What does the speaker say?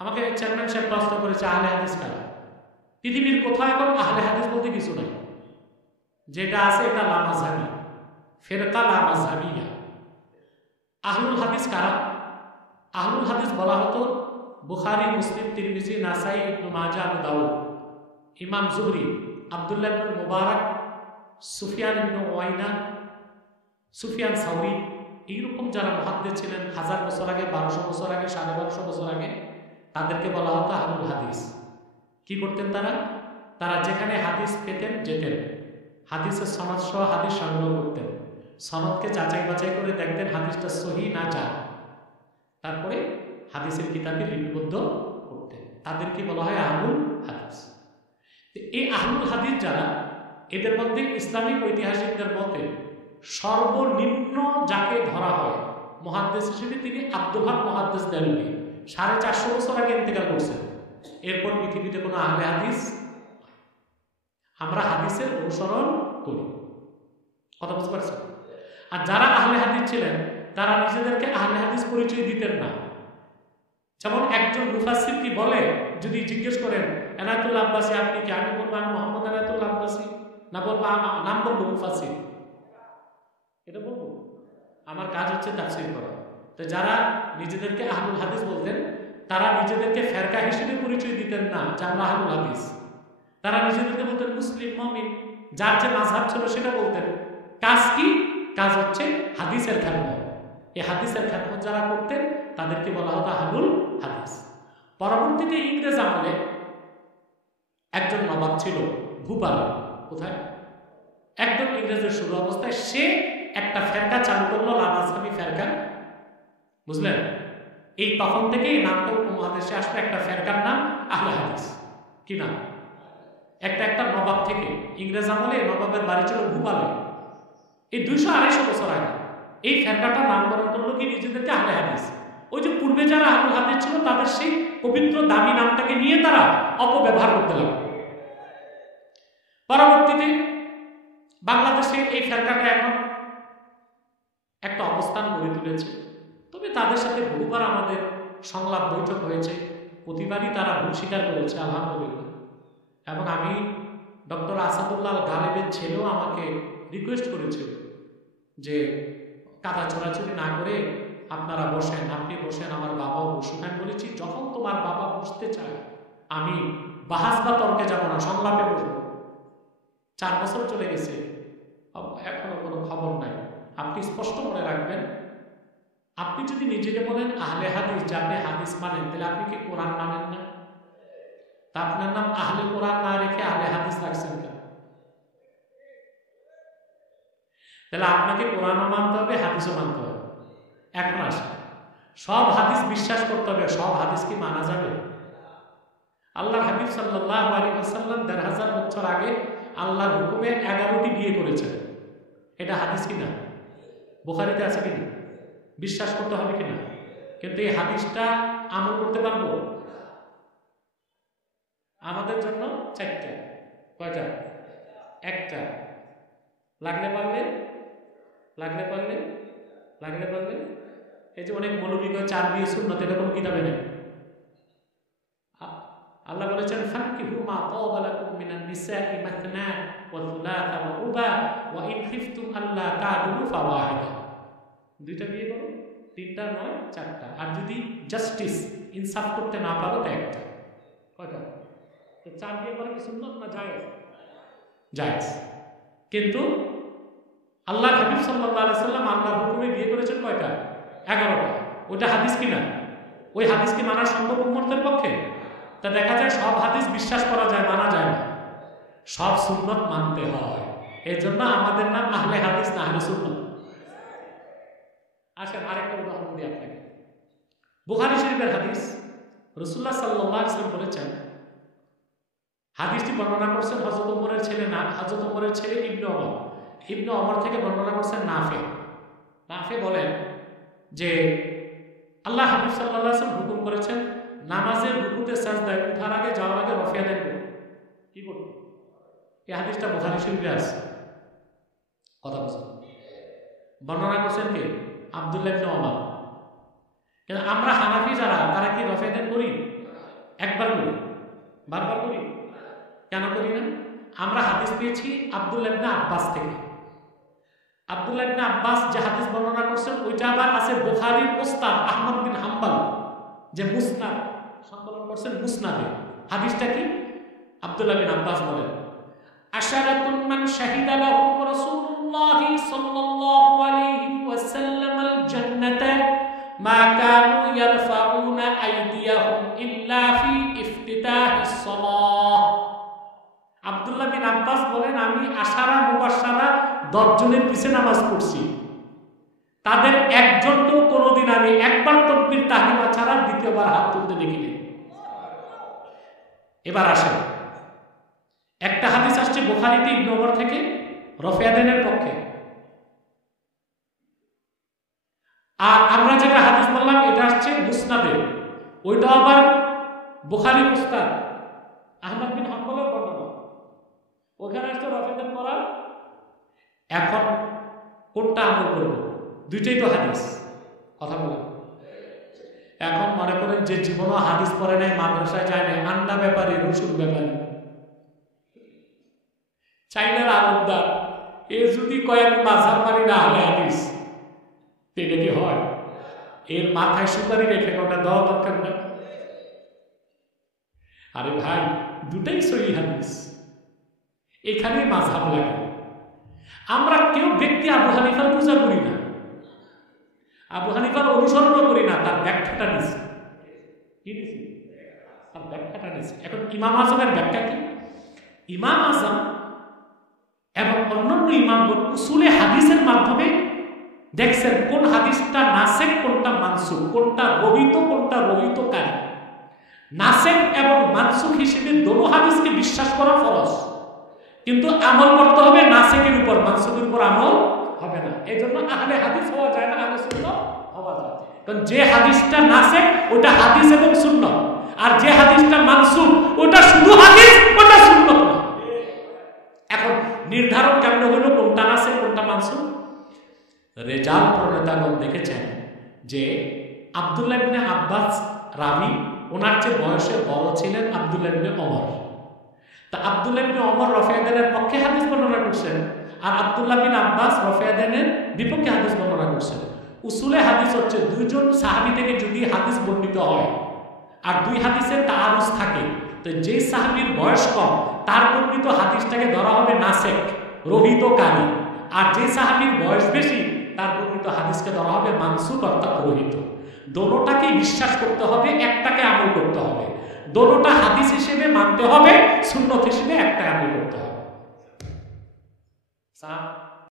আমাকে চেয়ারম্যান সাহেব প্রশ্ন করেছে আহলে হাদিস কারা। পৃথিবীর কোথাও এখন আহলে হাদিস বলতে কিছু নাই, যেটা আছে এটা লা মাযহাবী, ফিরকা লা মাযহাবিয়া। আহলুল হাদিস কারা? আহলুল হাদিস বলা হতো বুখারী, মুসলিম, তিরমিজি, নাসাই, ইবনে মাজাহ, আবু দাউদ, ইমাম জুহরি, আব্দুল্লাহ ইবনে মুবারক, সুফিয়ান ইবনে উয়াইনা, সুফিয়ান সাউরি, এইরকম যারা মুহাদ্দিস ছিলেন 1000 বছর আগে, 1200 বছর আগে, 1250 বছর আগে, তাদেরকে বলা হতো আহলুল হাদিস। কি করতেন তারা? তারা যেখানে হাদিস পেতেন যেতেন, হাদিসের সনদ সহ হাদিস সংগ্রহ করতেন, সনদকে যাচাই বাছাই করে দেখতেন হাদিসটা সহিহ না জাল, তারপরে হাদিসের কিতাবে লিপিবদ্ধ করতেন। তাদেরকে বলা হয় আহলুল হাদিস। এই আহলুল হাদিস যারা, এদের মধ্যে ইসলামিক ঐতিহাসিকদের মতে সর্বনিম্ন যাকে ধরা হয় মুহাদ্দিস হিসেবে তিনি আব্দুল হক মুহাদ্দিস দেলভি, 450 বছর আগে ইন্তেকাল করছেন। এরপর পৃথিবীতে কোনো আহলে হাদিস, আমরা হাদিসের অনুসরণ করি। কথা বুঝতে পারছেন? আর যারা আহলে হাদিস ছিলেন তারা নিজেদেরকে আহলে হাদিস পরিচয় দিতেন না। যেমন একজন মুফাসসির কি বলে, যদি জিজ্ঞেস করেন এনায়েতুল্লাহ আব্বাসী আপনি কি, আমি বলবো আমি মোহাম্মদ এনায়েতুল্লাহ আব্বাসী, না বলবো নাম বলবো মুফাসসির, এটা বলবো? আমার কাজ হচ্ছে তাফসীর করা। তো যারা নিজেদেরকে আহলুল হাদিস বলতেন তারা নিজেদেরকে ফেরকা হিসেবে পরিচয় দিতেন না যে আমরা আহলুল হাদিস। তারা নিজেদেরকে বলতেন মুসলিম, মুমিন, যার যে মাযহাব ছিল সেটা বলতেন। কাজ কি? কাজ হচ্ছে হাদিসের খেদমত। এই হাদিসের খেদমত যারা করতেন তাদেরকে বলা হতো আহলুল হাদিস। পরবর্তীতে ইংরেজ আমলে একজন নবাব ছিল ভূপালে, কোথায়? একদম ইংরেজের শুরু অবস্থায় সে একটা ফেরকা চালু করলো, লা মাযহাবী ফেরকা, বুঝলেন? এই তখন থেকে এই নামটা উপমহাদেশে আসলো, একটা ফেরকার নাম আহলে হাদিস। কি নাম? একটা নবাব থেকে, ইংরেজ আমলে নবাবের বাড়ি ছিল ভূপালে, এই 200-250 বছর আগে এই ফেরকাটার নামকরণ করলো কি নিজেদেরকে আহলে হাদিস। ওই যে পূর্বে যারা আহলুল হাদিস ছিল তাদের সেই পবিত্র দামি নামটাকে নিয়ে তারা অপব্যবহার করতে লাগলো। পরবর্তীতে বাংলাদেশে এই ফেরকাটা এখন একটা অবস্থান গড়ে তুলেছে। তবে তাদের সাথে বহুবার আমাদের সংলাপ বৈঠক হয়েছে, প্রতিবারই তারা ভুল স্বীকার করেছে, আলহামদুলিল্লাহ। এবং আমি ডক্টর আসাদুল্লাহ গালেবের ছেলেও আমাকে রিকোয়েস্ট করেছিল যে কাদা ছোড়াছুড়ি না করে আপনারা বসেন, আপনি বসেন, আমার বাবাও বসুন। আমি বলেছি যখন তোমার বাবা বসতে চায় আমি বাহাস বা তর্কে যাব না, সংলাপে বসবো। 4 বছর চলে গেছে, এখনো কোনো খবর নাই। আপনি স্পষ্ট মনে রাখবেন, আপনি যদি নিজেকে বলেন আহলে হাদিস, যাতে হাদিস মানেন, তাহলে আপনি কি কোরআন মানেন না? তা আপনার নাম আহলে কোরআন না রেখে আহলে হাদিস রাখছেন কেন? তাহলে আপনাকে কোরআনও মানতে হবে, হাদিসও মানতে হবে। এখন আসে সব হাদিস বিশ্বাস করতে হবে, সব হাদিস কি মানা যাবে? আল্লাহর হাবিব সাল্লাল্লাহু আলাইহি ওয়াসাল্লাম ১৫০০ বছর আগে আল্লাহর হুকুমে 11টি বিয়ে করেছেন, এটা হাদিস কিনা? বুখারীতে আছে কিনা? বিশ্বাস করতে হবে কিনা? কিন্তু এই হাদিসটা আমল করতে পারবো? আমাদের জন্য 4টা। কয়টা? একটা। লাগলে পারলে, লাগলে পারলে, লাগলে পারলে। এই যে অনেক মৌলবী কয় 4 বিয়ে সুন্নাত, এটা কোনো কিতাবে নেই। আল্লাহ বলেছেন ফানকিহু মা তাবা লাকুম মিনান নিসাই মাসনা ওয়া থুলাথা ওয়া রুবা ওয়া ইন খিফতুম আল্লা তা'দিলু ফাওয়াহিদা। 2টা বিয়ে করো, 3টা নয় 4টা। আর যদি জাস্টিস, ইনসাফ করতে না পারো তো একটা। কয়টা? তো 4 বিয়ে করা কি সুন্নাত না জায়েজ? জায়েজ। কিন্তু আল্লাহর হাবিব সাল্লাল্লাহু আলাইহি সাল্লাম আল্লাহর হুকুমে বিয়ে করেছেন কয়টা? 11টা। ওটা হাদিস কিনা? ওই হাদিস কি মানা সম্ভব উম্মতের পক্ষে? তা দেখা যায় সব হাদিস বিশ্বাস করা যায়, মানা যায় না। সব সুন্নাত মানতে হয়। এই জন্য আমাদের নাম আহলে হাদিস না আহলে সুন্নাত। আসেন আরেকটা উদাহরণ দিই আপনাকে। বুখারী শরীফের হাদিস, রাসূলুল্লাহ সাল্লাল্লাহু আলাইহি ওয়াসাল্লাম বলেছেন, হাদিসটি বর্ণনা করছেন হযরত ওমরের ছেলে, না হযরত ওমরের ছেলে ইবনে ওমর। ইবনে ওমর থেকে বর্ণনা করছেন নাফে। নাফে বলেন যে আল্লাহ হাবিব সাল্লাল্লাহু আলাইহি ওয়াসাল্লাম হুকুম করেছেন নামাজের রুকুতে সাজদায় ওঠার আগে, যাওয়ার আগে রফিয়া দেন কি করতে। এই হাদিসটা বুখারী শরীফে আছে। কথা বুঝুন, বর্ণনা করছেন কে? আব্দুল্লাহ ইবনে ওমর। কিন্তু আমরা হানাফি যারা, তারা কি রফিয়া দেন করি? একবার করি, বারবার করি? কেন করি না? আমরা হাদিস পেয়েছি আব্দুল্লাহ ইবনে আব্বাস থেকে। আব্দুল্লাহ ইবনে আব্বাস যে হাদিস বর্ণনা করছেন ওইটা আবার আছে বুখারীর ওস্তাদ আহমদ বিন হাম্বল যে মুসনাদ সংকলন করছেন মুসনাদে। হাদিসটা কি? আব্দুল্লাহ বিন আব্বাস বলেন, আশারাতুন মান শাহিদা লাহুম রাসূলুল্লাহ সাল্লাল্লাহু আলাইহি ওয়াসাল্লাম আল জান্নাতা মা কানু ইয়ারফাউনা আইদিয়াহুম ইল্লা ফি ইফতিতাহিস সালাহ। আব্দুল্লাহ বিন আব্বাস বলেন, আমি আশারা মুবাশশারা 10 জনের পিছে নামাজ পড়ছি, তাদের একজনকেও কোনোদিন আমি একবার তাকবীর তাহরিমা ছাড়া দ্বিতীয়বার হাত তুলতে দেখিনি। এবার আসেন, একটা হাদিস আসছে বুখারীতে ইবনে ওমর থেকে রফিয়াদানের পক্ষে, আর আমরা যেটা হাদিস বললাম এটা আসছে মুসনাদে, ওইটা আবার বুখারীর উস্তাদ আহমদ বিন হাম্বলের বর্ণনা, ওখানে আসছে রফিয়াদান করা। এখন কোনটা আমল করব? দুইটাই তো হাদিস, কথা বলেন। এখন মনে করেন যে জীবনও হাদিস পড়ে নাই, মাদ্রাসায় যায় নাই, আন্ডা ব্যাপারে, রসুন ব্যাপারে, চাইনার আলমদার, এ যদি কয় আমি মাঝহাব মানি না হলে হাদিস, এটা কি হয়? এর মাথায় সুপারি রেখে ওটা দেওয়া দরকার না? আরে ভাই, দুটাই সহি হাদিস, এখানে মাযহাব লাগে। আমরা কেউ ব্যক্তি আবু হানিফার পূজা করি না, আবু হানিফার অনুসরণ করি না, তার ব্যাখ্যাটা নিছি। কি নিছি? তার ব্যাখ্যাটা নিছি। এখন ইমাম আজমের ব্যাখ্যা কি? ইমাম আজম এবং অন্যান্য ইমামগণ উসুলে হাদিসের মাধ্যমে দেখছেন কোন হাদিসটা নাসেখ, কোনটা মানসুখ, কোনটা রহিত, কোনটা রহিতকারী। নাসেখ এবং মানসুখ হিসেবে দোনো হাদিসকে বিশ্বাস করা ফরজ, কিন্তু আমল করতে হবে নাসেখের উপর, মানসুখের উপর আমল হবে না। এই জন্য আহলে হাদিস হওয়া যায় না, আহলে সুন্নাহ হওয়া যায়। কারণ যে হাদিসটা নাসেখ ওটা হাদিস এবং সুন্নাহ, আর যে হাদিসটা মানসুখ ওটা শুধু হাদিস, ওটা সুন্নাহ না। এখন নির্ধারণ কেমন হলো কোনটা নাসেখ কোনটা মানসুখ? রেজাল প্রণেতাগণ দেখেছেন যে আব্দুল্লাহ ইবনে আব্বাস রাবি, ওনার চেয়ে বয়সে বড় ছিলেন আব্দুল্লাহ ইবনে ওমর। তা আব্দুল্লাহ ইবনে ওমর রফিয়াদানের পক্ষে হাদিস বর্ণনা করছেন, আর আব্দুল্লাহ বিন আব্বাস রফিয়াদানের বিপক্ষে হাদিস বর্ণনা করছেন। উসুলে হাদিস হচ্ছে দুইজন সাহাবী থেকে যদি হাদিস বর্ণিত হয় আর দুই হাদিসের তাআরুজ থাকে, তো যে সাহাবীর বয়স কম তার বর্ণিত হাদিসটাকে ধরা হবে নাসেখ, রহিতকারী, আর যে সাহাবীর বয়স বেশি তার বর্ণিত হাদিসকে ধরা হবে মানসুখ, অর্থাৎ রহিত। দোনোটাকে বিশ্বাস করতে হবে, একটাকে আমল করতে হবে। দোনোটা হাদিস হিসেবে মানতে হবে, সুন্নত হিসেবে একটা আমল করতে হবে।